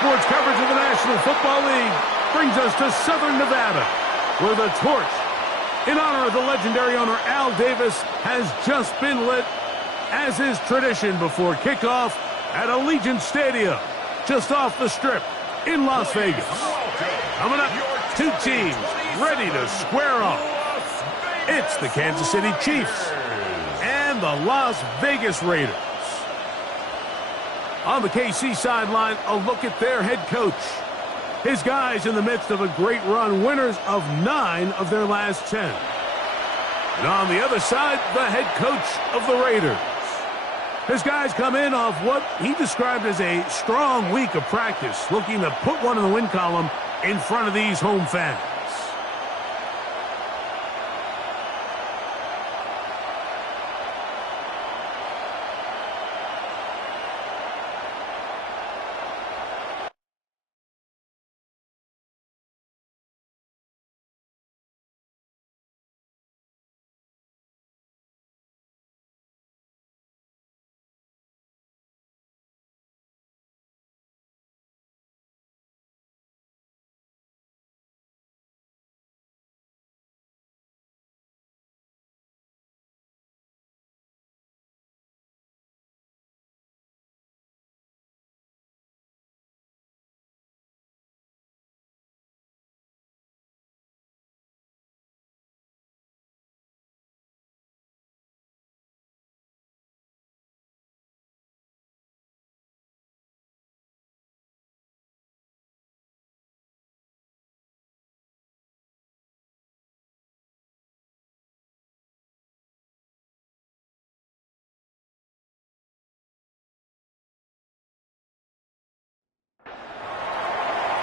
sports coverage of the National Football League brings us to Southern Nevada, where the torch, in honor of the legendary owner Al Davis, has just been lit, as is tradition before kickoff at Allegiant Stadium, just off the Strip in Las Vegas. Coming up, two teams ready to square off. It's the Kansas City Chiefs and the Las Vegas Raiders. On the KC sideline, a look at their head coach. His guys in the midst of a great run, winners of 9 of their last 10. And on the other side, the head coach of the Raiders. His guys come in off what he described as a strong week of practice, looking to put one in the win column in front of these home fans.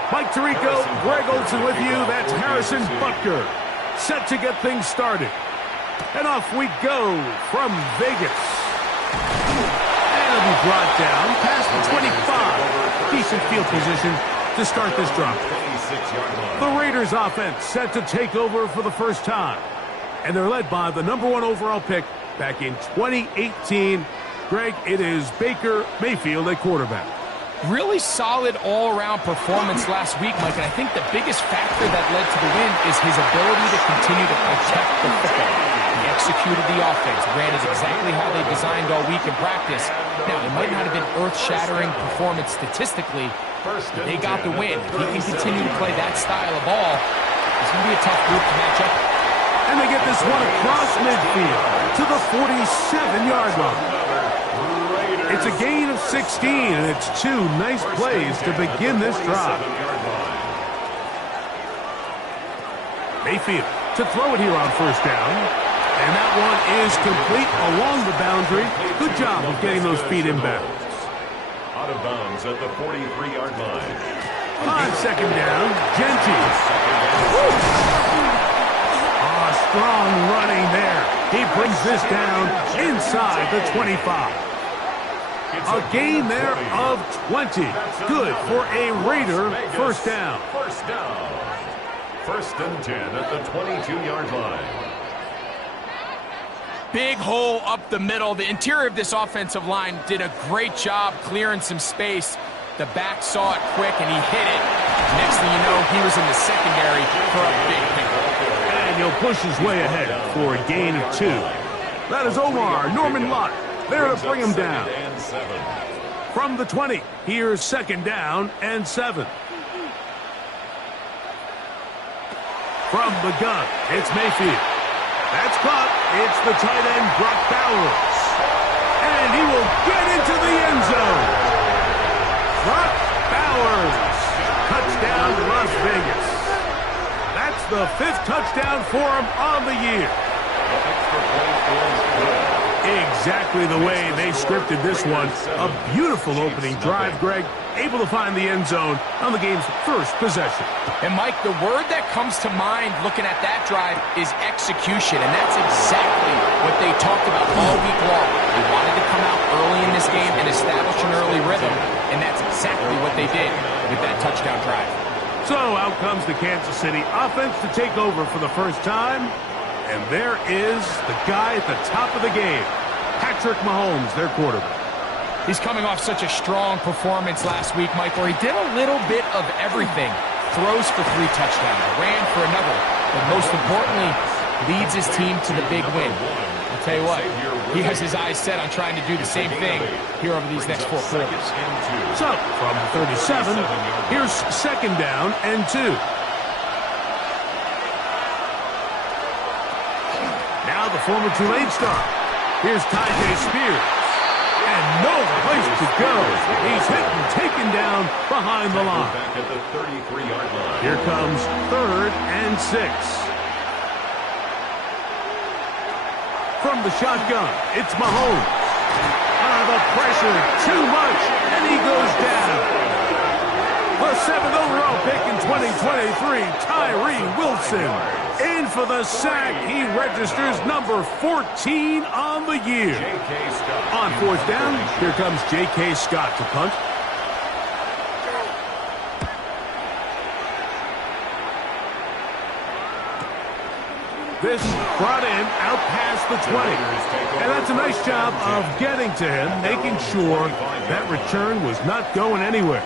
Mike Tirico, Greg Olsen with you. That's Harrison Butker, set to get things started. And off we go from Vegas. And it'll be brought down past the 25. Decent field position to start this drive. The Raiders offense set to take over for the first time. And they're led by the #1 overall pick back in 2018. Greg, it is Baker Mayfield at quarterback. Really solid all-around performance last week, Mike, and I think the biggest factor that led to the win is his ability to continue to protect the football. He executed the offense, ran it exactly how they designed all week in practice. Now, it might not have been earth-shattering performance statistically, but they got the win. If he can continue to play that style of ball, it's going to be a tough group to match up. And they get this one across midfield to the 47-yard line. It's a gain of 16, and it's 2 nice plays to begin this drive. Mayfield to throw it here on first down. And that one is complete along the boundary. Good job of getting those feet in bounds. Out of bounds at the 43-yard line. On second down, Genty. Strong running there. He brings this down inside the 25. A gain there of 20. Good for a Raider first down. First down. First and 10 at the 22-yard line. Big hole up the middle. The interior of this offensive line did a great job clearing some space. The back saw it quick, and he hit it. Next thing you know, he was in the secondary for a big pickup. And he'll push his way ahead for a gain of 2. That is Omar Norman Lott there to bring him down. From the 20, here's second down and 7. From the gun, it's Mayfield. That's caught. It's the tight end, Brock Bowers. And he will get into the end zone. Brock Bowers. Touchdown, Las Vegas. That's the 5th touchdown for him on the year. Exactly the way they scripted this one. A beautiful opening drive, Greg. Able to find the end zone on the game's first possession. And, Mike, the word that comes to mind looking at that drive is execution, and that's exactly what they talked about all week long. They wanted to come out early in this game and establish an early rhythm, and that's exactly what they did with that touchdown drive. So out comes the Kansas City offense to take over for the first time. And there is the guy at the top of the game, Patrick Mahomes, their quarterback. He's coming off such a strong performance last week, Mike, where he did a little bit of everything. Throws for 3 touchdowns, ran for another, but most importantly, leads his team to the big win. I'll tell you what, he has his eyes set on trying to do the same thing here over these next 4 quarters. So, from 37, here's 2nd down and 2. Now the former Tulane star. Here's Tyjae Spears. And no place to go. He's hit and taken down behind the line. Back at the 33-yard line. Here comes 3rd and 6. From the shotgun, it's Mahomes. The pressure, too much, and he goes down. The 7th overall pick in 2023, Tyree Wilson. In for the sack. He registers number 14 on the year. On 4th down, here comes J.K. Scott to punt. This brought in out past the 20. And that's a nice job of getting to him, making sure that return was not going anywhere.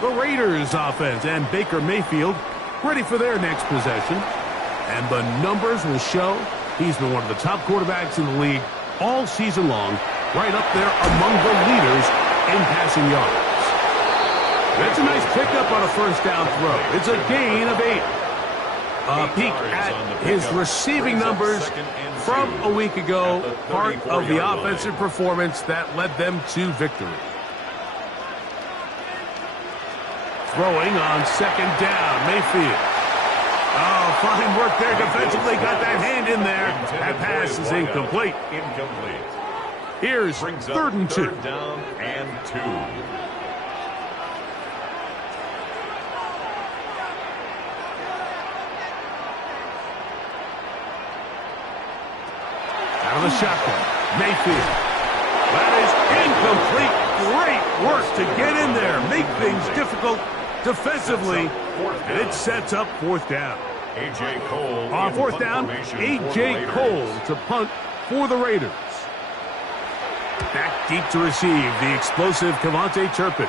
The Raiders offense and Baker Mayfield ready for their next possession. And the numbers will show he's been one of the top quarterbacks in the league all season long, right up there among the leaders in passing yards. That's a nice pickup on a 1st down throw. It's a gain of 8. A peek at his receiving numbers from a week ago, part of the offensive performance that led them to victory. Throwing on 2nd down, Mayfield. Oh, fine work there defensively. Got that hand in there. That pass is incomplete. Here's 3rd and 2. 3rd down and 2. Out of the shotgun, Mayfield. That is incomplete. Great work to get in there. Make things difficult defensively. And it sets up 4th down. A.J. Cole. On 4th down, A.J. Cole to punt for the Raiders. Back deep to receive the explosive Kevontae Turpin.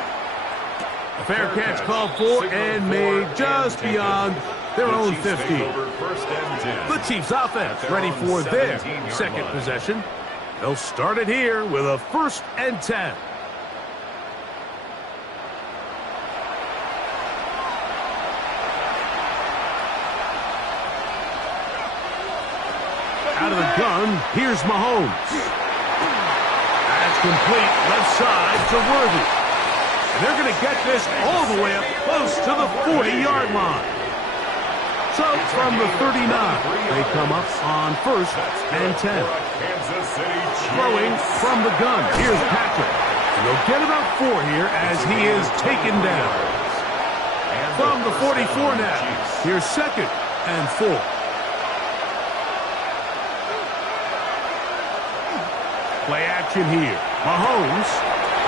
A fair catch called for and made just beyond their own 15. The Chiefs offense ready for their 2nd possession. They'll start it here with a 1st and 10. Out of the gun, here's Mahomes. That's complete left side to Worthy. And they're going to get this all the way up close to the 40-yard line. So from the 39, they come up on 1st and 10. Throwing from the gun, here's Patrick. And they'll get about 4 here as he is taken down. From the 44 now, here's 2nd and 4. Play action here. Mahomes,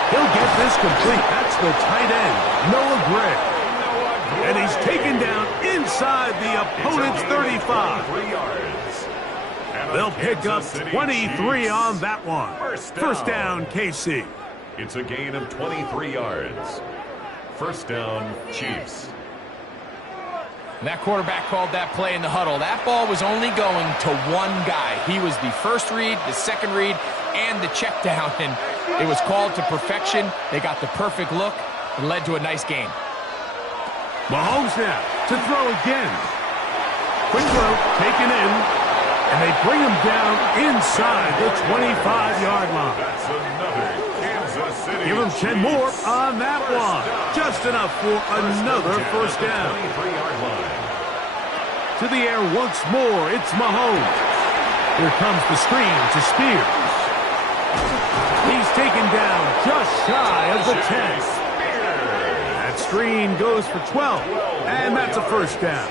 he'll get this complete. That's the tight end, Noah Gray. And he's taken down inside the opponent's 35. They'll pick up 23 on that one. 1st down, KC. It's a gain of 23 yards. 1st down, Chiefs. That quarterback called that play in the huddle. That ball was only going to one guy. He was the 1st read, the 2nd read, and the check down. And it was called to perfection. They got the perfect look and led to a nice game. Mahomes now to throw again. Quick throw taken in, and they bring him down inside the 25-yard line. That's another Kansas City. Give him 10 more on that one. Just enough for another 1st down. 23-yard line. To the air once more, it's Mahomes. Here comes the screen to Spears. He's taken down just shy of the 10. That screen goes for 12, and that's a 1st down.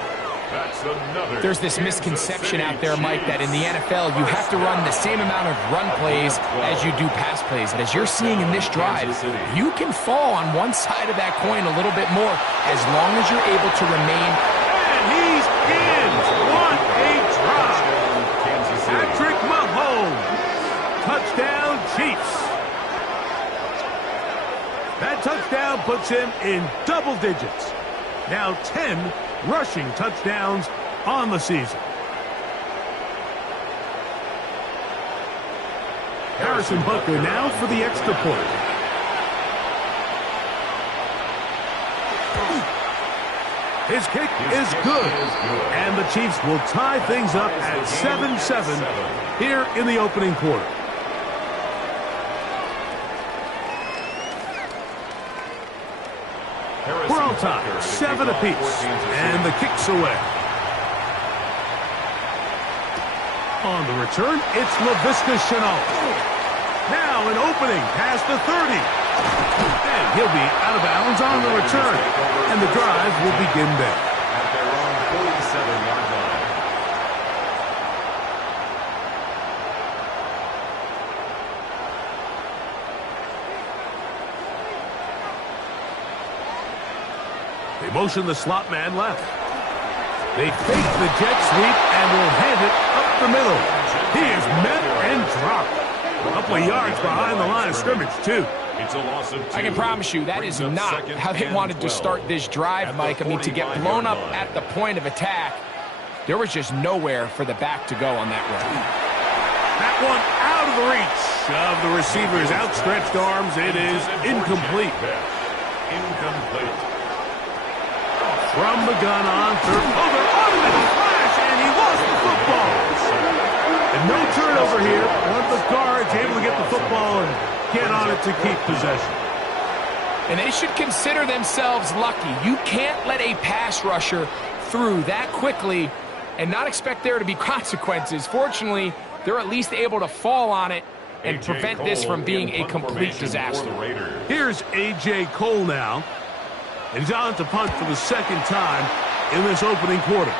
There's this misconception out there, Mike, that in the NFL you have to run the same amount of run plays as you do pass plays. And as you're seeing in this drive, you can fall on one side of that coin a little bit more as long as you're able to remain. And he's in. What a drive. Patrick Mahomes. Touchdown, Chiefs. That touchdown puts him in double digits. Now 10 rushing touchdowns on the season. Harrison Butker now for the extra point. His kick is good. And the Chiefs will tie things up at 7-7 here in the opening quarter. We're on time, 7 apiece, and the kick's away. On the return, it's Laviska Shenault. Now an opening past the 30. And he'll be out of bounds on the return. And the drive will begin there. At their own 47-yard line. They motion the slot man left. They fake the jet sweep and will hand it up the middle. He is met and dropped. A couple of yards behind the line of scrimmage, too. It's a loss of 2. I can promise you that is not how they wanted to start this drive, Mike. I mean, to get blown up at the point of attack, there was just nowhere for the back to go on that run. That one out of the reach of the receiver's outstretched arms. It is incomplete. Incomplete. From the gun on third. Oh, they're on him in a flash, and he lost the football. And no turnover here. One of the guards able to get the football and get on it to keep possession. And they should consider themselves lucky. You can't let a pass rusher through that quickly and not expect there to be consequences. Fortunately, they're at least able to fall on it and prevent this from being a complete disaster. Here's A.J. Cole now. And he's on to punt for the second time in this opening quarter.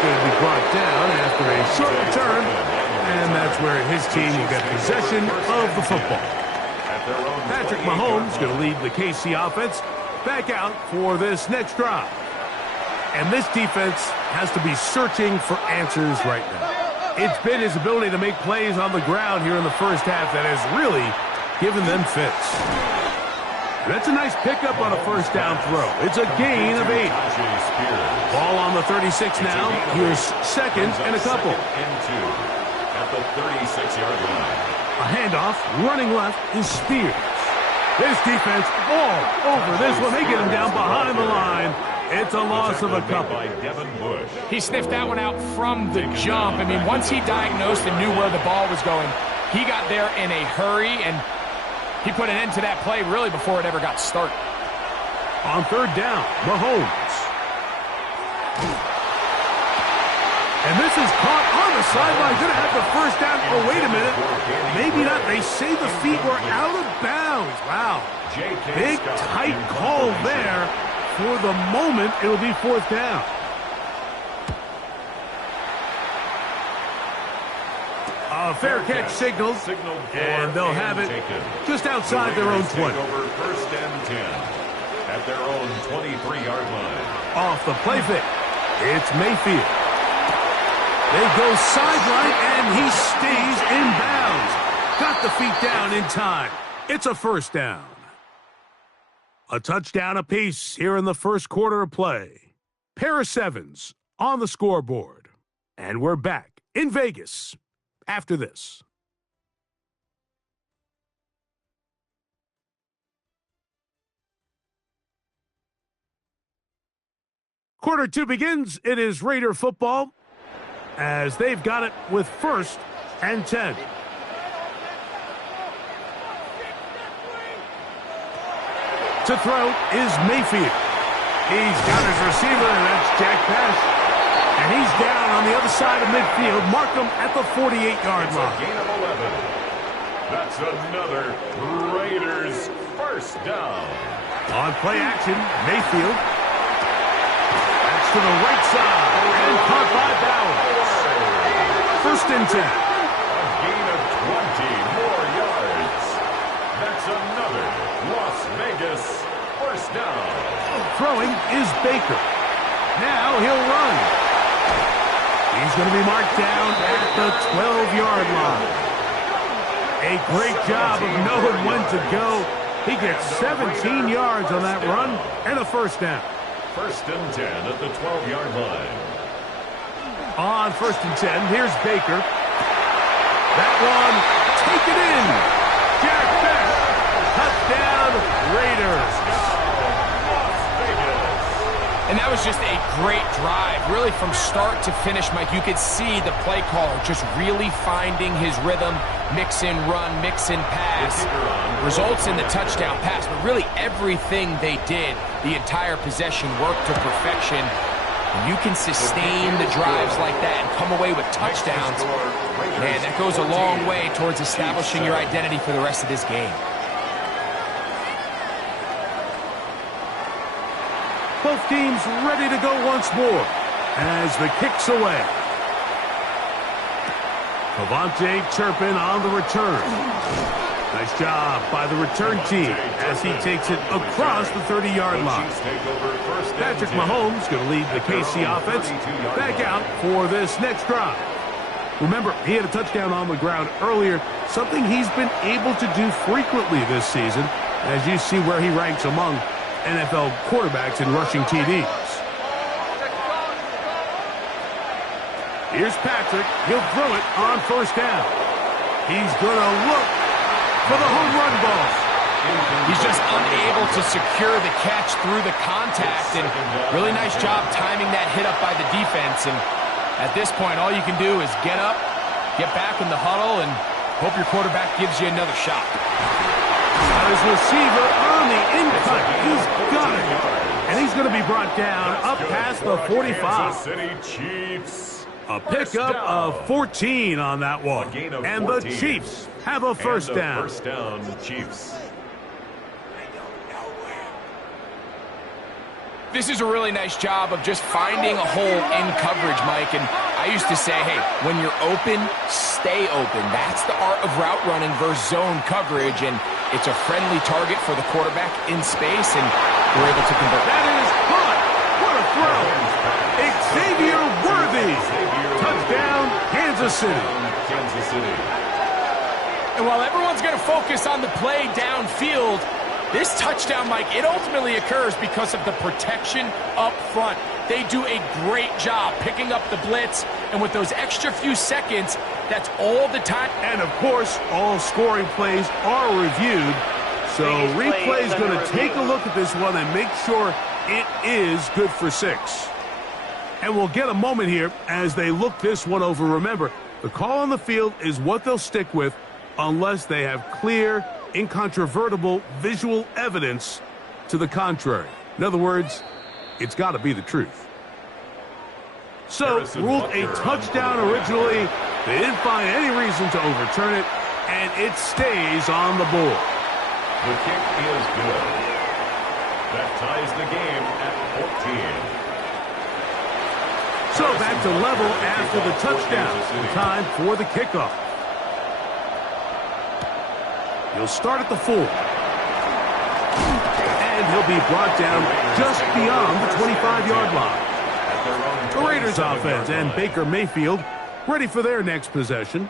Going to be brought down after a short return, and that's where his team will get possession of the football. Patrick Mahomes going to lead the KC offense back out for this next drive. And this defense has to be searching for answers right now. It's been his ability to make plays on the ground here in the first half that has really given them fits. That's a nice pickup on a first down throw. It's a gain of 8. Ball on the 36 now. Here's second and a couple. At the 36-yard line. A handoff, running left is Spears. This defense all over this one. They get him down behind the line. It's a loss of a couple. By Devin Bush. He sniffed that one out from the jump. I mean, once he diagnosed and knew where the ball was going, he got there in a hurry, and he put an end to that play really before it ever got started. On third down, Mahomes. And this is caught on the sideline. Going to have the first down. Oh, wait a minute. Maybe not. They say the feet were out of bounds. Wow. Big, tight call there. For the moment, it'll be fourth down. A fair catch signaled, and they'll have it just outside their own 20. Over first and 10 at their own 23-yard line. Off the play fake, it's Mayfield. They go sideline, and he stays in bounds. Got the feet down in time. It's a first down. A touchdown apiece here in the first quarter of play. Pair of sevens on the scoreboard. And we're back in Vegas after this. Quarter 2 begins. It is Raider football as they've got it with first and 10. To throw is Mayfield. He's got his receiver, and that's Jack Pash. And he's down on the other side of midfield. Markham at the 48-yard line. Gain of 11. That's another Raiders first down. On play action, Mayfield. That's to the right side. And caught by Bowers. First and 10. A gain of 20 more yards. That's another Las Vegas first down. Throwing is Baker. Now he'll run. He's going to be marked down at the 12-yard line. A great job of knowing when to go. He gets 17 yards on that run and a first down. 1st and 10 at the 12-yard line. On 1st and 10, here's Baker. That one, take it in. Jack Beck, touchdown Raiders. Las Vegas. And that was just a great drive. Really from start to finish, Mike, you could see the play caller just really finding his rhythm. Mix in run, mix in pass. Results in the touchdown pass, but really everything they did, the entire possession worked to perfection. When you can sustain the drives like that and come away with touchdowns, man, that goes a long way towards establishing your identity for the rest of this game. Both teams ready to go once more as the kick's away. Avante Turpin on the return. Nice job by the return team as he takes it across the 30-yard line. Patrick Mahomes going to lead the KC offense back out for this next drive. Remember, he had a touchdown on the ground earlier, something he's been able to do frequently this season, as you see where he ranks among NFL quarterbacks in rushing TDs. Here's Patrick. He'll throw it on first down. He's going to look for the home run ball. He's just unable to secure the catch through the contact, and really nice job timing that hit up by the defense. And at this point, all you can do is get up, get back in the huddle, and hope your quarterback gives you another shot. Got his receiver on the in-cut. He's got it. And he's going to be brought down up past the 45. Kansas City Chiefs. A pickup of 14 on that one. And the Chiefs have a first down. First down, Chiefs. This is a really nice job of just finding a hole in coverage, Mike. And I used to say, hey, when you're open, stay open. That's the art of route running versus zone coverage. And it's a friendly target for the quarterback in space, and we're able to convert. That is caught. What a throw. Xavier Worthy. Touchdown, Kansas City. Kansas City. And while everyone's going to focus on the play downfield, this touchdown, Mike, it ultimately occurs because of the protection up front. They do a great job picking up the blitz, and with those extra few seconds, that's all the time. And, of course, all scoring plays are reviewed. So replay's going to take a look at this one and make sure it is good for 6. And we'll get a moment here as they look this one over. Remember, the call on the field is what they'll stick with unless they have clear, incontrovertible visual evidence to the contrary. In other words, it's got to be the truth. So, ruled a touchdown originally. They didn't find any reason to overturn it, and it stays on the board. The kick is good. That ties the game at 14. So back to level after the touchdown. Time for the kickoff. He'll start at the 4. And he'll be brought down just beyond the 25-yard line. The Raiders offense and Baker Mayfield ready for their next possession.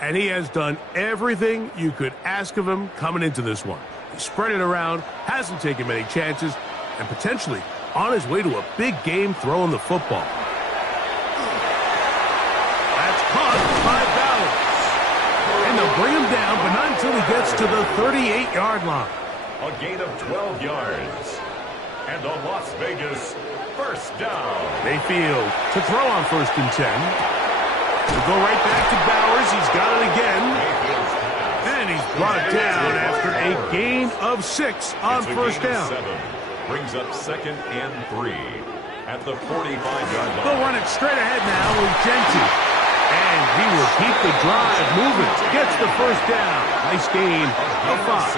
And he has done everything you could ask of him coming into this one. He spread it around, hasn't taken many chances, and potentially on his way to a big game throwing the football. By Ballard. And they'll bring him down, but not until he gets to the 38-yard line. A gain of 12 yards. And a Las Vegas first down. Mayfield to throw on 1st and 10. We'll go right back to Bowers. He's got it again. And he's brought down after a gain of 6 on first down. 7. Brings up 2nd and 3 at the 45-yard line. They'll run it straight ahead now with Genty. And he will keep the drive moving. Gets the first down. Nice gain of 5.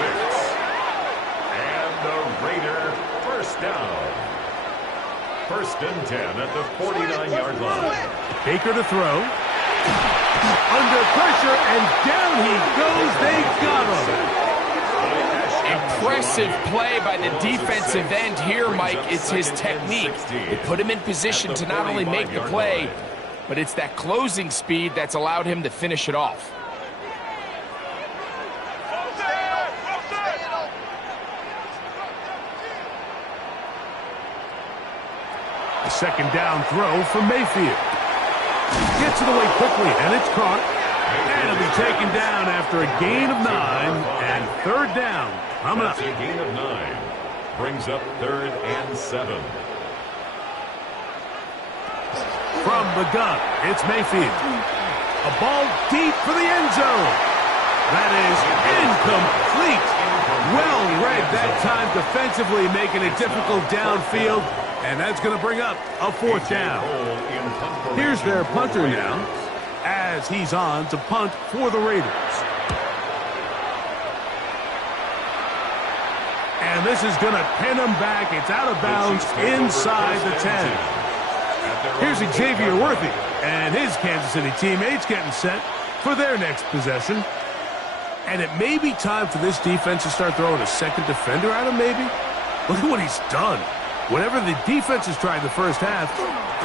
And the Raider first down. 1st and 10 at the 49-yard line. Baker to throw. Under pressure, and down he goes. They got him. Impressive play by the defensive end here, Mike. It's his technique. It put him in position to not only make the play, but it's that closing speed that's allowed him to finish it off. A second down throw for Mayfield. Gets it away quickly, and it's caught. And it'll be taken down after a gain of 9, and third down coming up. That's a gain of 9. Brings up 3rd and 7. From the gun, it's Mayfield. A ball deep for the end zone. That is incomplete. Well read that time defensively, making it difficult downfield. And that's going to bring up a 4th down. Here's their punter now, as he's on to punt for the Raiders. And this is going to pin him back. It's out of bounds inside the 10. Here's Xavier Worthy and his Kansas City teammates getting set for their next possession. And it may be time for this defense to start throwing a second defender at him, maybe. Look at what he's done. Whatever the defense has tried the first half,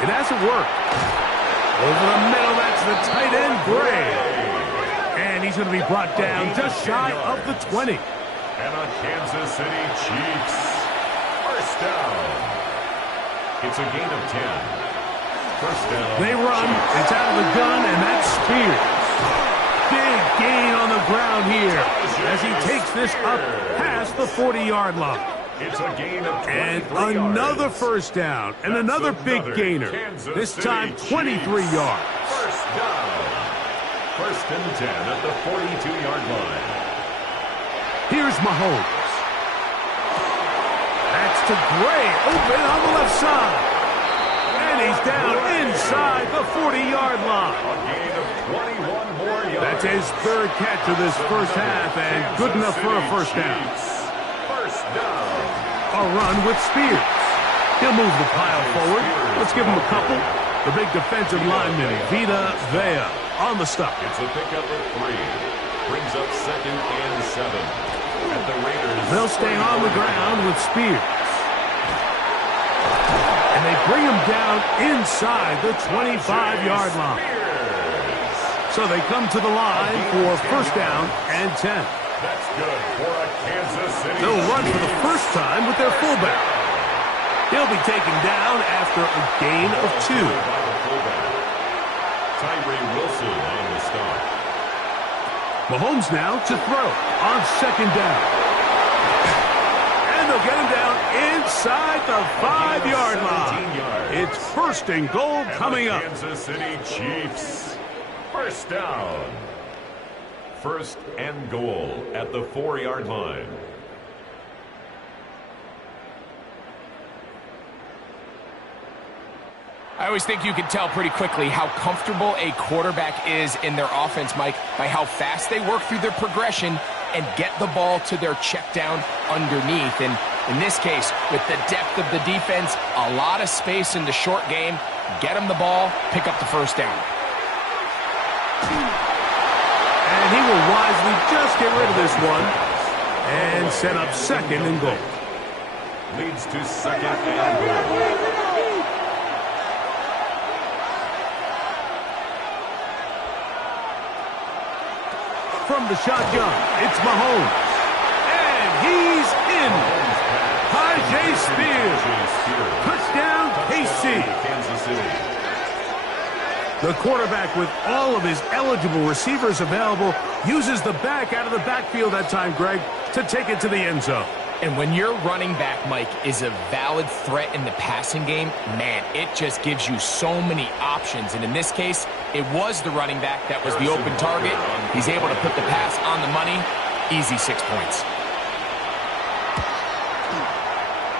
it hasn't worked. Over the middle, that's the tight end, Gray. And he's going to be brought down just shy of the 20. And a Kansas City Chiefs first down. It's a gain of 10. First down. They run. It's out of the gun, and that's Spears. Big gain on the ground here as he takes this up past the 40-yard line. It's a gain of 23 and another first down, and another big gainer. This time, 23 yards. First down. First and 10 at the 42-yard line. Here's Mahomes. That's to Gray, open on the left side. And he's down inside the 40-yard line. A gain of 21 more yards. That's his 3rd catch of this first half, and good enough for a first down. First down. A run with Spears. He'll move the pile forward. Let's give him a couple. The big defensive lineman, Vita Vea, on the stop. It's a pickup of 3. Brings up 2nd and 7. And the Raiders. They'll stay on the ground with Spears. And they bring him down inside the 25-yard line. So they come to the line for first down and 10. That's good for a Kansas City. They'll run for the first time with their fullback. He'll be taken down after a gain of 2. Tyree Wilson on the stop. Mahomes now to throw on second down. And they'll get him down inside the 5-yard line. It's first and goal coming up. Kansas City Chiefs. First down. First and goal at the 4-yard line. I always think you can tell pretty quickly how comfortable a quarterback is in their offense, Mike, by how fast they work through their progression and get the ball to their check down underneath. And in this case, with the depth of the defense, a lot of space in the short game, get them the ball, pick up the first down. And he will wisely just get rid of this one and set up second and goal. Leads to second and goal. From the shotgun, it's Mahomes. And he's in. Tyjae Spears. Touchdown, KC. Kansas City. The quarterback, with all of his eligible receivers available, uses the back out of the backfield that time, Greg, to take it to the end zone. And when your running back, Mike, is a valid threat in the passing game, man, it just gives you so many options. And in this case, it was the running back that was the open target. He's able to put the pass on the money. Easy 6 points.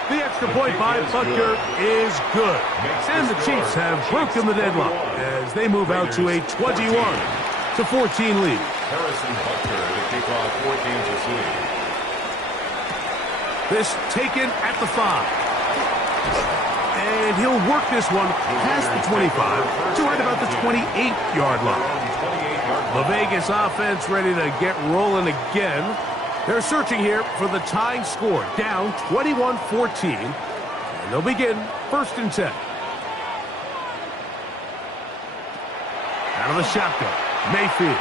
The extra point by Butker is good. And the Chiefs have broken the deadlock as they move out to a 21-14 lead. Harrison Butker to kick off for Kansas City. This taken at the 5. And he'll work this one past the 25 to right about the 28-yard line. The Vegas offense ready to get rolling again. They're searching here for the tying score, down 21-14. And they'll begin first and 10. Out of the shotgun, Mayfield.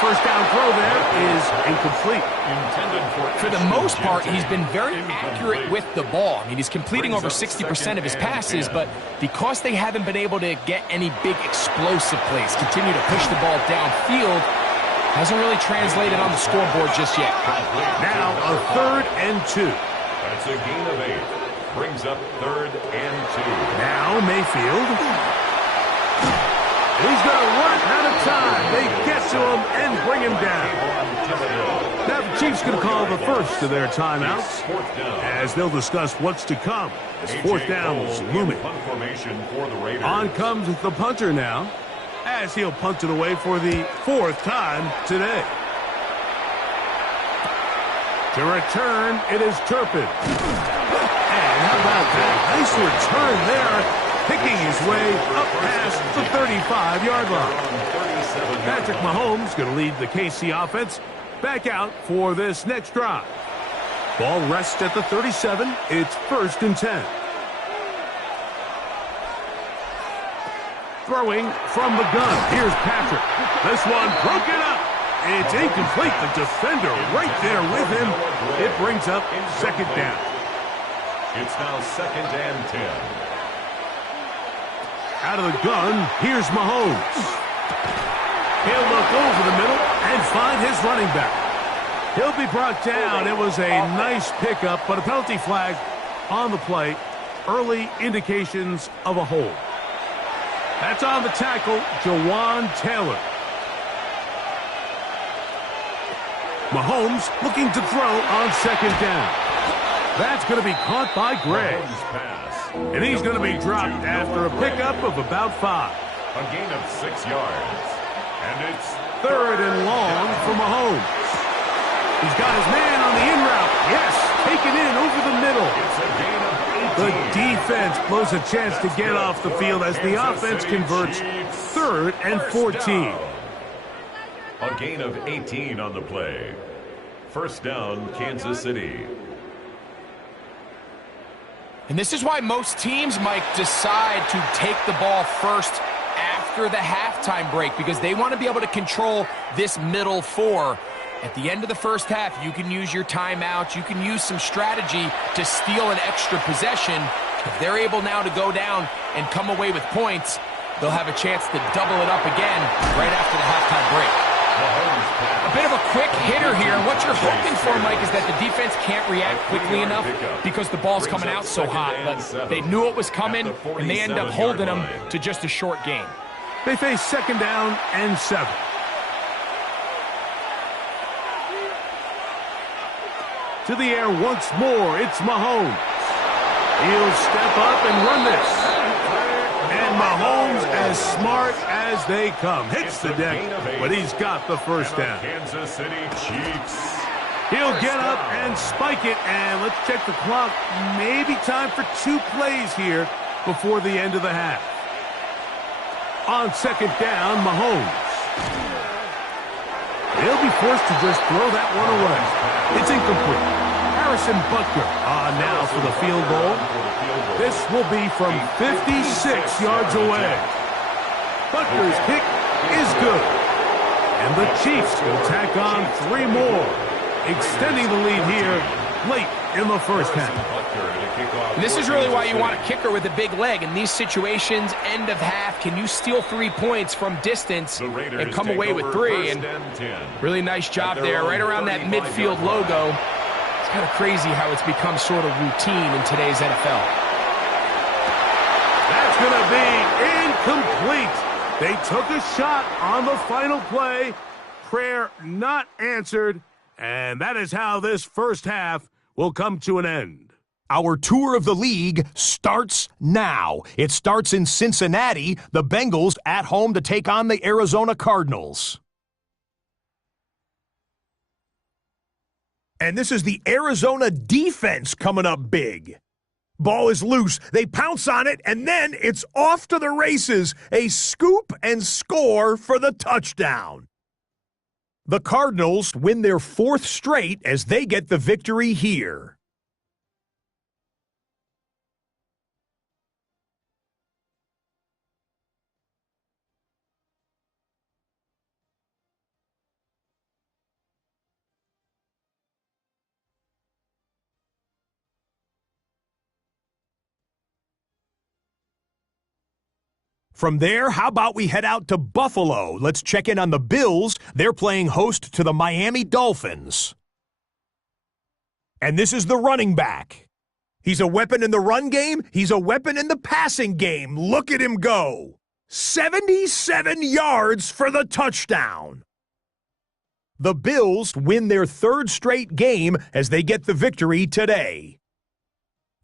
First down throw there is incomplete. For the most part, he's been very accurate with the ball. I mean, he's completing over 60% of his passes, but because they haven't been able to get any big explosive plays, continue to push the ball downfield, hasn't really translated on the scoreboard just yet. Now a 3rd and 2. That's a gain of 8. Brings up 3rd and 2. Now Mayfield. He's going to run out of time. They get to him and bring him down. Now the Chiefs going to call the first of their timeouts as they'll discuss what's to come as 4th down is looming. On comes the punter now as he'll punt it away for the 4th time today. To return, it is Turpin. And how about that? Nice return there. Picking his way up past the 35-yard line. Patrick Mahomes going to lead the KC offense back out for this next drive. Ball rests at the 37. It's 1st and 10. Throwing from the gun. Here's Patrick. This one broken up. It's incomplete. The defender right there with him. It brings up 2nd down. It's now 2nd and 10. Out of the gun, here's Mahomes. He'll look over the middle and find his running back. He'll be brought down. It was a nice pickup, but a penalty flag on the play. Early indications of a hold. That's on the tackle, Jawan Taylor. Mahomes looking to throw on 2nd down. That's going to be caught by Gray. And he's going to be dropped after a pickup of about 5. A gain of 6 yards. And it's 3rd and long for Mahomes. He's got his man on the in route. Yes, taken in over the middle. It's a gain of 18. The defense blows a chance to get off the field as the offense converts 3rd and 14. A gain of 18 on the play. 1st down, Kansas City. And this is why most teams, Mike, decide to take the ball first after the halftime break, because they want to be able to control this middle 4. At the end of the first half, you can use your timeout. You can use some strategy to steal an extra possession. If they're able now to go down and come away with points, they'll have a chance to double it up again right after the halftime break. A bit of a quick hitter here. What you're hoping for, Mike, is that the defense can't react quickly enough because the ball's coming out so hot. But they knew it was coming, and they end up holding them to just a short gain. They face 2nd down and 7. To the air once more, it's Mahomes. He'll step up and run this. And Mahomes, as smart as they come, hits the deck, but he's got the 1st down. Kansas City Chiefs. He'll get up and spike it, and let's check the clock. Maybe time for 2 plays here before the end of the half. On 2nd down, Mahomes. He'll be forced to just throw that one away. It's incomplete. Harrison Butker now for the field goal. This will be from 56 yards away. Butker's kick is good. And the Chiefs will tack on 3 more, extending the lead here late in the first half. And this is really why you want a kicker with a big leg. In these situations, end of half, can you steal 3 points from distance and come away with 3? And really nice job there, right around that midfield logo. It's kind of crazy how it's become sort of routine in today's NFL. That's going to be incomplete. They took a shot on the final play. Prayer not answered. And that is how this first half will come to an end. Our tour of the league starts now. It starts in Cincinnati. The Bengals at home to take on the Arizona Cardinals. And this is the Arizona defense coming up big. Ball is loose. They pounce on it, and then it's off to the races. A scoop and score for the touchdown. The Cardinals win their 4th straight as they get the victory here. From there, how about we head out to Buffalo? Let's check in on the Bills. They're playing host to the Miami Dolphins. And this is the running back. He's a weapon in the run game. He's a weapon in the passing game. Look at him go. 77 yards for the touchdown. The Bills win their third straight game as they get the victory today.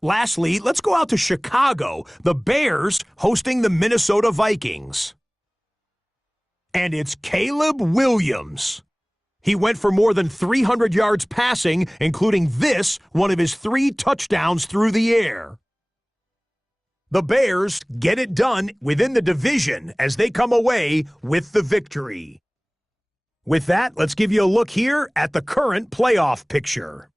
Lastly, let's go out to Chicago. The Bears hosting the Minnesota Vikings. And it's Caleb Williams. He went for more than 300 yards passing, including this, one of his 3 touchdowns through the air. The Bears get it done within the division as they come away with the victory. With that, let's give you a look here at the current playoff picture.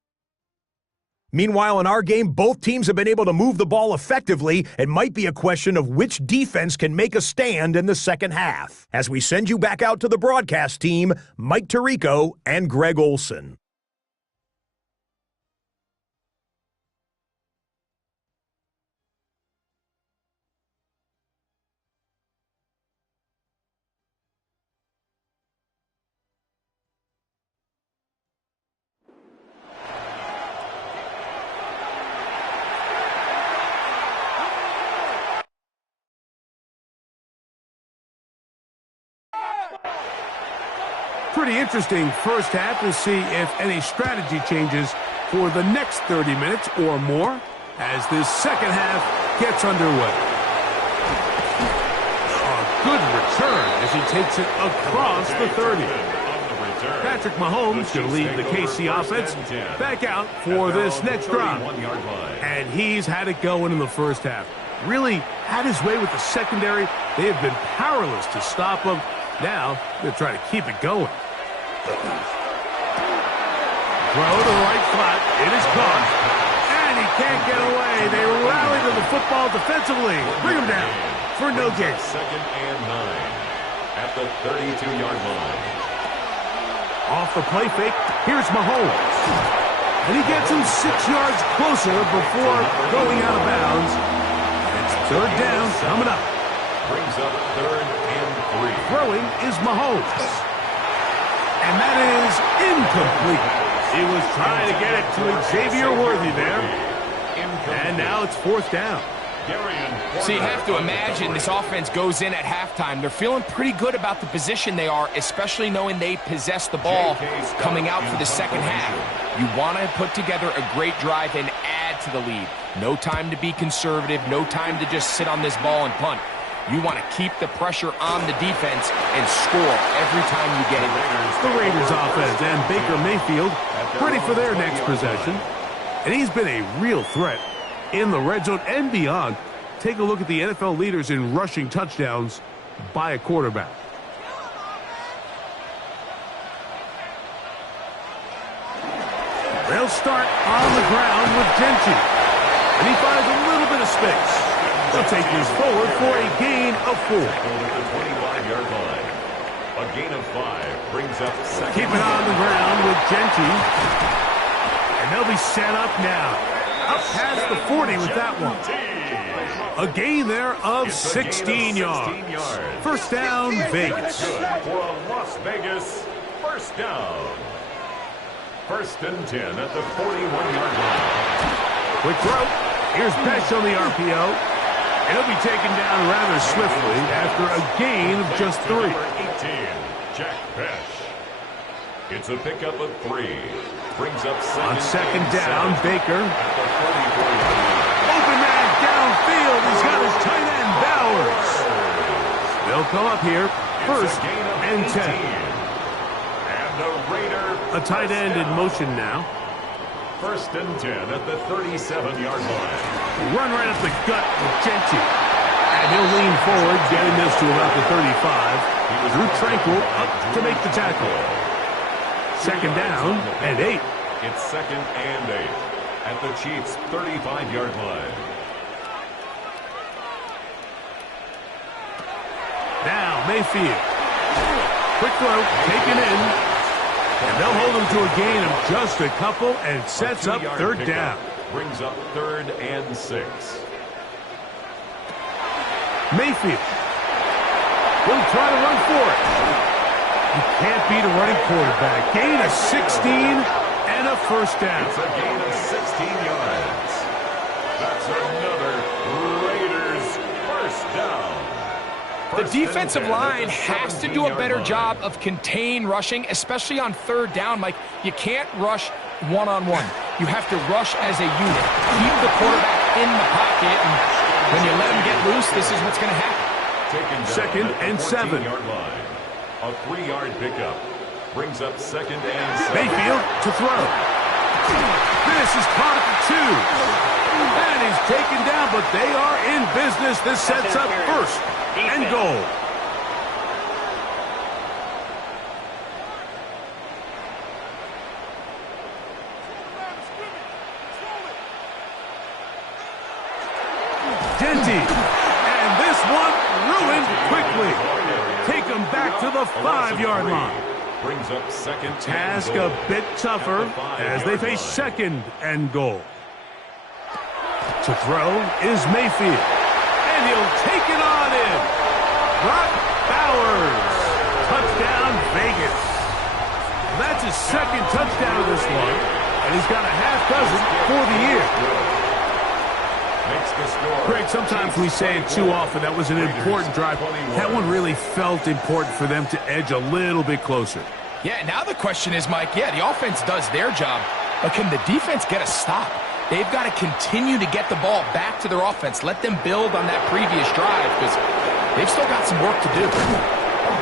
Meanwhile, in our game, both teams have been able to move the ball effectively. It might be a question of which defense can make a stand in the second half. As we send you back out to the broadcast team, Mike Tirico and Greg Olson. Pretty interesting first half to see if any strategy changes for the next 30 minutes or more as this second half gets underway. A good return as he takes it across the 30. Patrick Mahomes going to lead the KC offense back out for this next drive. And he's had it going in the first half. Really had his way with the secondary. They have been powerless to stop him. Now, they're trying to keep it going. Throw to the right flat. It is caught. And he can't get away. They rally to the football defensively. Bring him down for no gain. Second and 9 at the 32-yard line. Off the play fake, here's Mahomes. And he gets him 6 yards closer before going out of bounds. It's third down coming up. Brings up third and 3. Throwing is Mahomes. And that is incomplete. He was trying to get it to Xavier Worthy there. And now it's fourth down. So you have to imagine this offense goes in at halftime. They're feeling pretty good about the position they are, especially knowing they possess the ball coming out for the second half. You want to put together a great drive and add to the lead. No time to be conservative. No time to just sit on this ball and punt. You want to keep the pressure on the defense and score every time you get it. The Raiders offense and Baker Mayfield ready for their next possession. And he's been a real threat in the red zone and beyond. Take a look at the NFL leaders in rushing touchdowns by a quarterback. They'll start on the ground with Gentry. And he finds a little bit of space. They'll take this forward for a gain of 4. At the 25-yard line. A gain of 5 brings up second. Keep it on the ground with Gentry. And they'll be set up now. Up past the 40 with that one. A gain there of 16 yards. First down, Vegas. Good for a Las Vegas first down. First and 10 at the 41-yard line. Quick throw. Here's Pesh on the RPO. And he'll be taken down rather swiftly after a gain of just 3. Number 18, Jack Pesh. It's a pickup of 3. Brings up second down, Baker. At the 44-yard line. Open man downfield. He's got his tight end, Bowers. They'll come up here. First and 10. And the Raider. A tight end in motion now. First and 10 at the 37-yard line. Run right up the gut with Gentry. And he'll lean forward, getting this to about the 35. Drew Tranquill up to make the tackle. Second down and 8. It's second and 8 at the Chiefs' 35-yard line. Now Mayfield. Quick throw, taken in. And they'll hold him to a gain of just a couple and sets up third down. Brings up third and 6. Mayfield He'll try to run for it. You can't beat a running quarterback. Gain of 16 and a first down. It's a gain of 16 yards. That's another Raiders first down. The defensive line has to do a better job of contain rushing, especially on third down. Mike, you can't rush one-on-one. You have to rush as a unit. Keep the quarterback in the pocket, and when you let him get loose, this is what's going to happen. Second and 7. Line. A 3-yard pickup brings up second and 7. Mayfield to throw. This is caught at the 2. And he's taken down, but they are in business. This sets up first and goal. Denty. And this one ruined quickly. Take them back to the 5-yard line. Brings up second. Task a bit tougher as they face second and goal. To throw is Mayfield. And he'll take it on in. Brock Bowers. Touchdown, Vegas. That's his second touchdown of this one. And he's got a half dozen for the year. Greg, sometimes we say it too often. That was an important drive. That one really felt important for them to edge a little bit closer. Yeah, now the question is, Mike, the offense does their job, but can the defense get a stop? They've got to continue to get the ball back to their offense. Let them build on that previous drive because they've still got some work to do.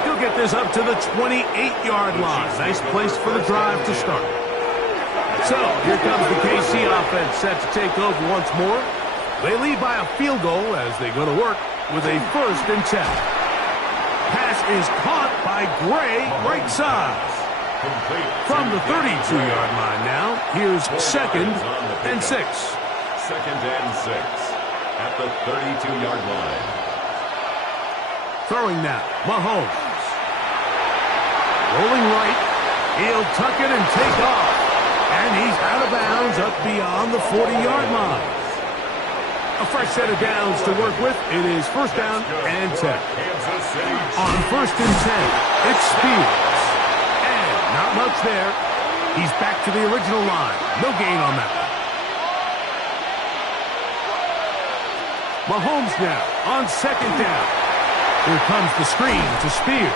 He'll get this up to the 28-yard line. Nice place for the drive to start. So, here comes the KC offense set to take over once more. They lead by a field goal as they go to work with a 1st and 10. Pass is caught by Gray, right side. From the 32-yard line now, here's second and 6. Second and 6 at the 32-yard line. Throwing now, Mahomes. Rolling right, he'll tuck it and take off. And he's out of bounds up beyond the 40-yard line. A fresh set of downs to work with. It is 1st down and 10. On 1st and 10, it's Spears. And not much there. He's back to the original line. No gain on that one. Mahomes now on 2nd down. Here comes the screen to Spears.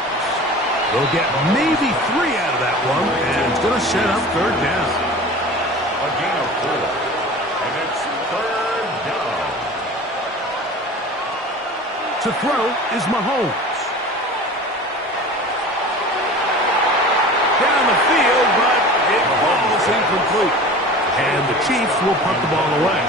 They'll get maybe 3 out of that one, and it's going to set up 3rd down. A gain of 4. And it's 3rd down. To throw is Mahomes. Down the field, but it falls incomplete. And the Chiefs will punt the ball away.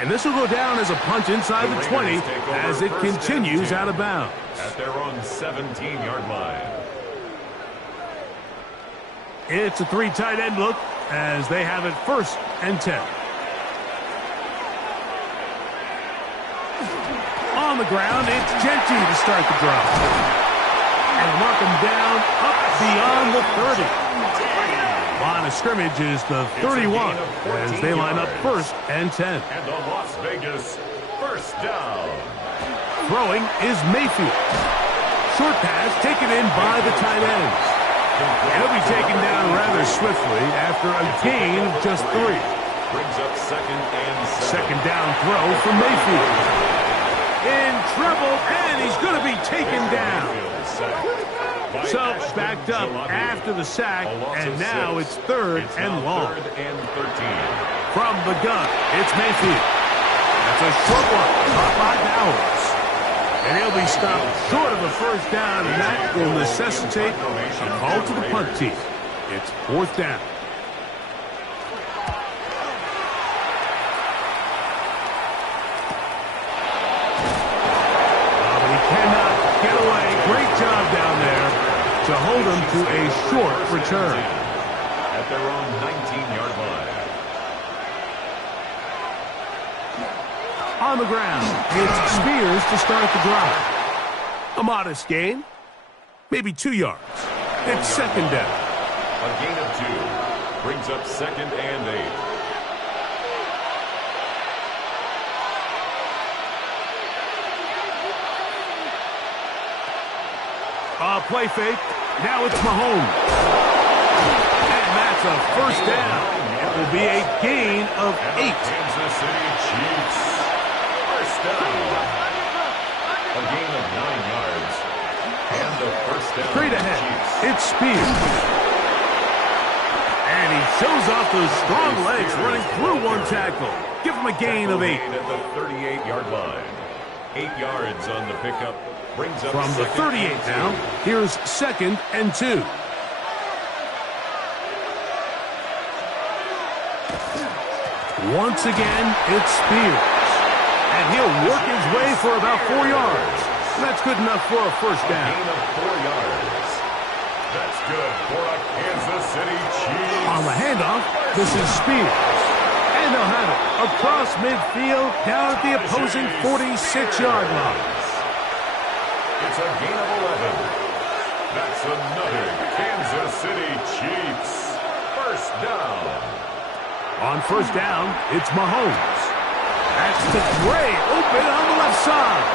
And this will go down as a punt inside the 20 as it continues out of bounds. At their own 17-yard line. It's a 3 tight end look as they have it 1st and 10. On the ground, it's Genty to start the drive. And mark him down up beyond the 30. Line of scrimmage is the 31 as they line up 1st and 10. And the Las Vegas 1st down. Throwing is Mayfield. Short pass taken in by the tight ends. He'll be taken down rather swiftly after a gain of just 3. Brings up 2nd and 7. 2nd down throw from Mayfield. In trouble, and he's going to be taken down. So, backed up after the sack, and now it's 3rd and long. 3rd and 13. From the gun, it's Mayfield. That's a short one, caught by Bowers. And he'll be stopped short of the 1st down, and that will necessitate a call to the punt team. It's 4th down. But he cannot get away. Great job down there to hold him to a short return. At their own 19-yard line. On the ground, it's Spears to start the drive. A modest gain, maybe 2 yards. It's 2nd down. A gain of 2 brings up 2nd and 8. Play fake. Now it's Mahomes. And that's a first down. It will be a gain of 8. Kansas City Chiefs. First down. A gain of 9 yards. And the first down. Straight ahead. It's Spears. And he shows off those strong legs running through one tackle. Give him a gain of 8. At the 38-yard line. 8 yards on the pickup. Brings up from the 38 now. Here's 2nd and 2. Once again, it's Spears. And he'll work his way for about 4 yards. That's good enough for a first down. Gain of 4 yards. That's good for a Kansas City Chiefs. On the handoff, this is Spears. And they'll have it across midfield down at the opposing 46-yard line. It's a gain of 11. That's another Kansas City Chiefs. First down. On first down, it's Mahomes. That's to Gray, open on the left side.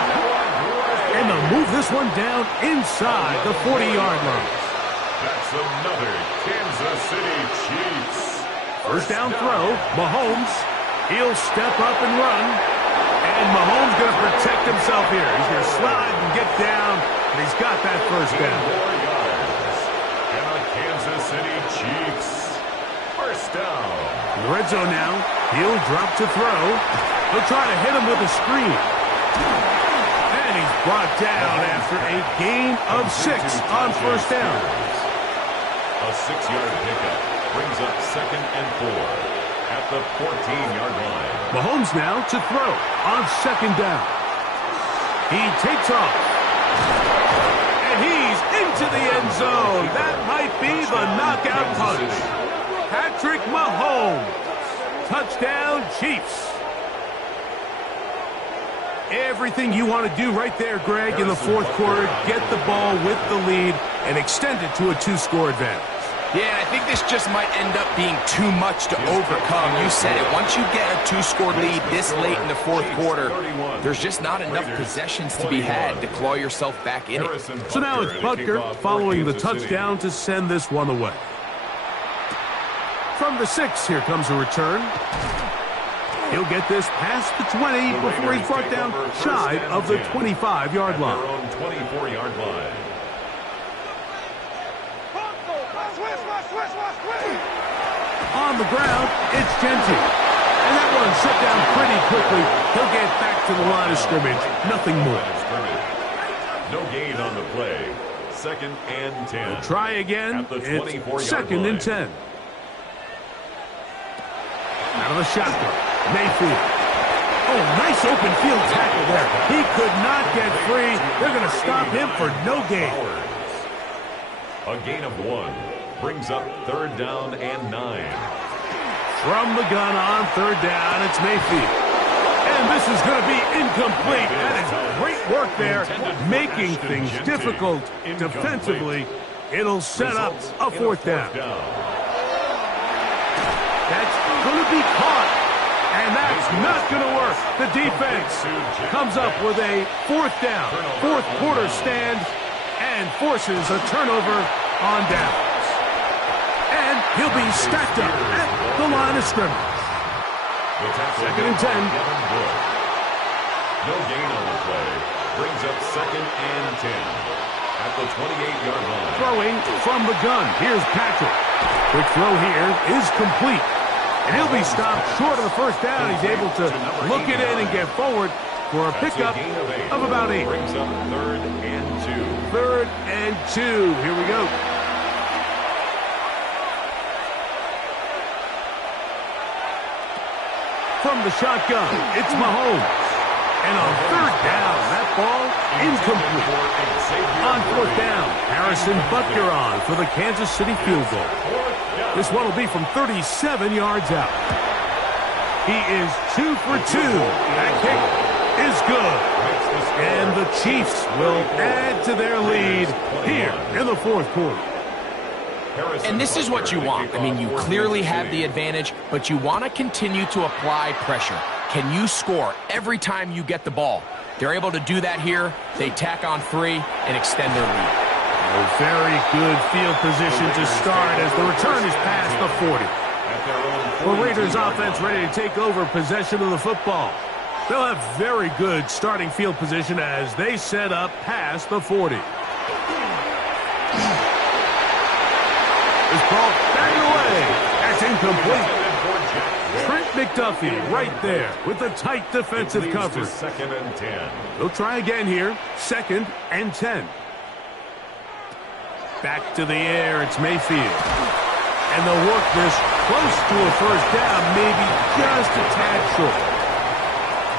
And they'll move this one down inside the 40-yard line. That's another Kansas City Chiefs. First down throw, Mahomes. He'll step up and run. And Mahomes going to protect himself here. He's going to slide and get down, and he's got that first down. 4 yards. And a Kansas City Chiefs. First down. In the red zone now. He'll drop to throw. He'll try to hit him with a screen. And he's brought down after a gain of 6 on first down. A 6-yard pickup brings up 2nd and 4. At the 14-yard line. Mahomes now to throw on 2nd down. He takes off. And he's into the end zone. That might be the knockout punch. Patrick Mahomes. Touchdown, Chiefs. Everything you want to do right there, Greg, in the fourth quarter. Get the ball with the lead and extend it to a 2-score advantage. Yeah, and I think this just might end up being too much to overcome. You said it. Once you get a 2-score lead this late in the fourth quarter, there's just not enough possessions to be had to claw yourself back in it. So now it's Butker following the touchdown to send this one away. From the 6, here comes a return. He'll get this past the 20 before he's brought down shy of the 25-yard line. Their own 24-yard line. On the ground, it's Genty. And that one shut down pretty quickly. He'll get back to the line of scrimmage. Nothing more. No gain on the play. 2nd and 10. We'll try again. It's 2nd and 10. Out of the shotgun. Mayfield. Oh, nice open field tackle there. He could not get free. They're going to stop him for no gain. A gain of 1. Brings up 3rd down and 9. From the gun on 3rd down, it's Mayfield. And this is going to be incomplete. That is great work there, making things difficult defensively. It'll set up a 4th down. That's going to be caught. And that's not going to work. The defense comes up with a 4th down, 4th quarter stand, and forces a turnover on downs. And he'll be stacked up at the line of scrimmage. 2nd and 10. No gain on the play. Brings up 2nd and 10. At the 28-yard line. Throwing from the gun. Here's Patrick. Quick throw here is complete. And he'll be stopped short of the first down. He's able to look it in and get forward for a pickup of about 8. Brings up 3rd and 2. 3rd and 2. Here we go. From the shotgun, it's Mahomes. And on 3rd down, that ball incomplete. On 4th down, Harrison Butker on for the Kansas City field goal. This one will be from 37 yards out. He is 2 for 2. That kick is good. And the Chiefs will add to their lead here in the fourth quarter. And this is what you want. I mean, you clearly have the advantage, but you want to continue to apply pressure. Can you score every time you get the ball? They're able to do that here. They tack on 3 and extend their lead. A very good field position to start as the return is past the 40. The Raiders offense ready to take over possession of the football. They'll have very good starting field position as they set up past the 40. This ball batted away. That's incomplete. Trent McDuffie right there with the tight defensive coverage. 2nd and 10. They'll try again here. 2nd and 10. Back to the air. It's Mayfield. And they'll work this close to a first down, maybe just a tad short.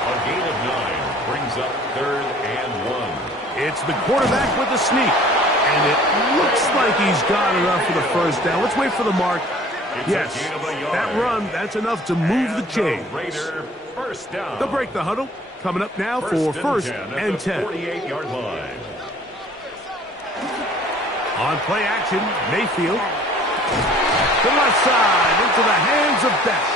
A gain of 9 brings up 3rd and 1. It's the quarterback with the sneak. And it looks like he's got enough for the first down. Let's wait for the mark. Yes, that run, that's enough to move the chains. Raider first down. They'll break the huddle. Coming up now for 1st and 10. 48-yard line. On play action, Mayfield. The left side into the hands of Beck.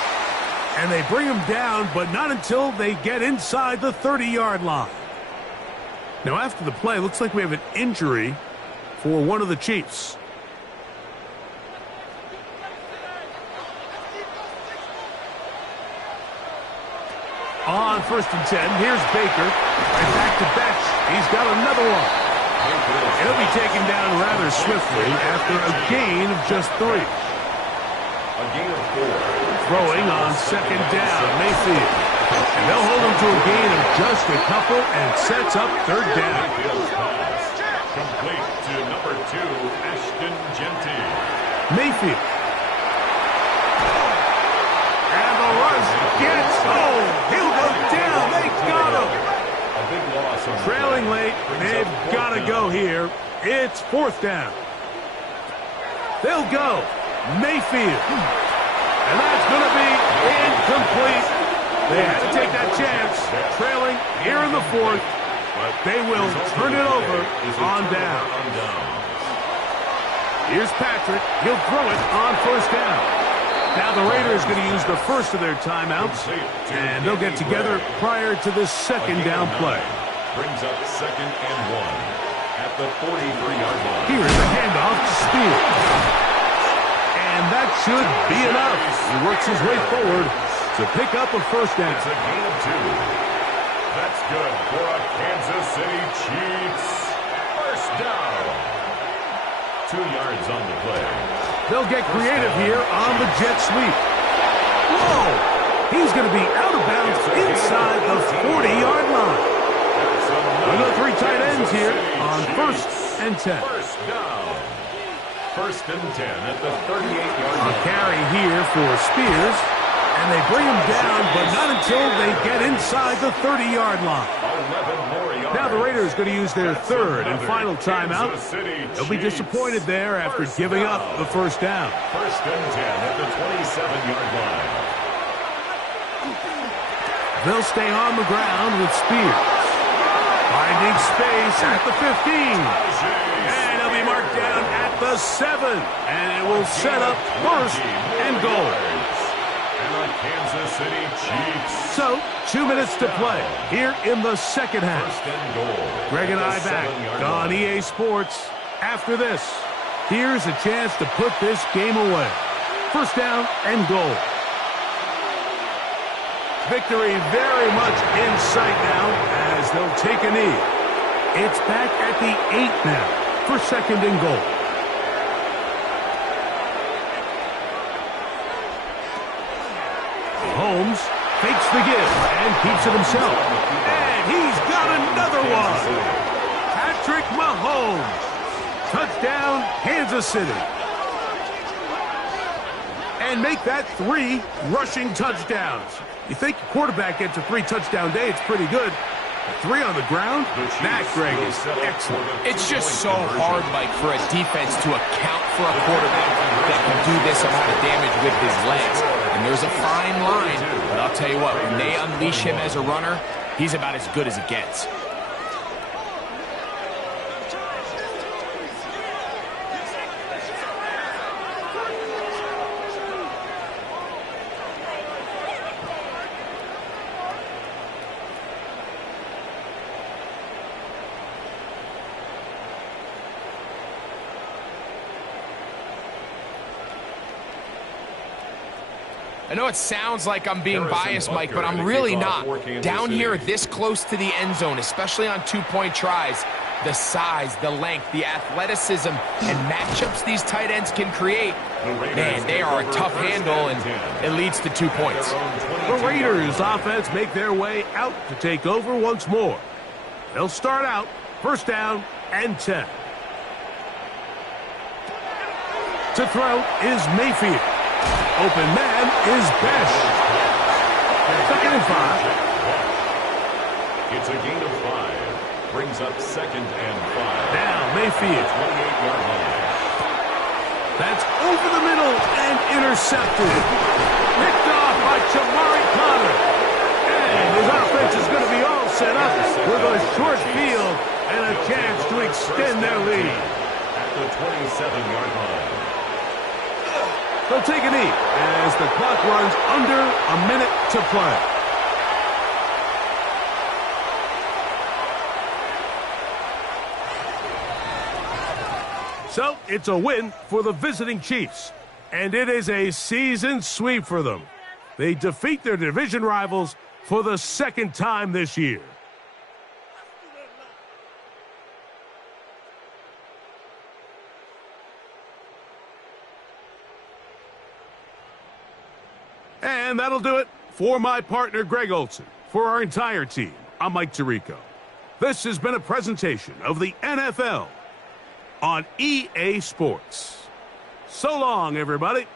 And they bring him down, but not until they get inside the 30-yard line. Now after the play, looks like we have an injury for one of the Chiefs. On 1st and 10, here's Baker. Right back to Betch. He's got another one. He'll be taken down rather swiftly after a gain of just 3. A gain of 4. Throwing on 2nd down, Mayfield. And they'll hold him to a gain of just a couple and sets up 3rd down. Mayfield's pass complete to number 2, Ashton Jeanty. Mayfield. And the rush gets home. He'll go down. They got him. A big loss on Trailing late. They've got to go here. It's 4th down. They'll go. Mayfield. And that's going to be incomplete. They had to take that chance. Trailing here in the 4th. But they will turn it over on down. Here's Patrick. He'll throw it on 1st down. Now the Raiders going to use the first of their timeouts, and they'll get together prior to this 2nd down play. Brings up 2nd and 1 at the 43-yard line. Here is a handoff to Spears. And that should be enough. He works his way forward to pick up a 1st down. It's a gain of 2. That's good for a Kansas City Chiefs. 1st down. 2 yards on the play. They'll get creative here on the jet sweep. Whoa! He's going to be out of bounds inside the 40-yard line. We've got 3 tight ends here on 1st and 10. 1st down. 1st and 10 at the 38-yard line. A carry here for Spears. And they bring him down, but not until they get inside the 30-yard line. 11 more yards. Now the Raiders going to use their 3rd and final timeout. They'll be disappointed there after giving up the 1st down. 1st and 10 at the 27-yard line. They'll stay on the ground with Spears. Finding space at the 15. And he'll be marked down at the 7. And it will set up 1st and goal. Kansas City Chiefs. So, 2 minutes to play here in the 2nd half. 1st and goal. Greg and I back on EA Sports. After this, here's a chance to put this game away. 1st down and goal. Victory very much in sight now as they'll take a knee. It's back at the 8 now for 2nd and goal. Holmes fakes the give and keeps it himself. And he's got another one. Patrick Mahomes. Touchdown, Kansas City. And make that 3 rushing touchdowns. You think a quarterback gets a 3-touchdown day, it's pretty good. 3 on the ground? That, Greg, is excellent. It's just so hard, Mike, for a defense to account for a quarterback that can do this amount of damage with his legs. And there's a fine line, but I'll tell you what, when they unleash him as a runner, he's about as good as it gets. I know it sounds like I'm being Harrison biased, Mike, but Butker I'm to really kick off not. for Kansas Down City. here this close to the end zone, especially on two-point tries, the size, the length, the athleticism, and matchups these tight ends can create, man, they are a tough handle, and it leads to 2 points. The Raiders offense make their way out to take over once more. They'll start out first down and 10. To throw is Mayfield. Open man is Besh. Second and 5. It's a gain of 5. Brings up second and 5. Now Mayfield. 28-yard line. That's over the middle and intercepted. Picked off by Jamari Conner. And his offense is going to be all set up with a short field and a chance to extend their lead. At the 27-yard line. They'll take a knee as the clock runs under a minute to play. So it's a win for the visiting Chiefs, and it is a season sweep for them. They defeat their division rivals for the second time this year. And that'll do it for my partner, Greg Olsen. For our entire team, I'm Mike Tirico. This has been a presentation of the NFL on EA Sports. So long, everybody.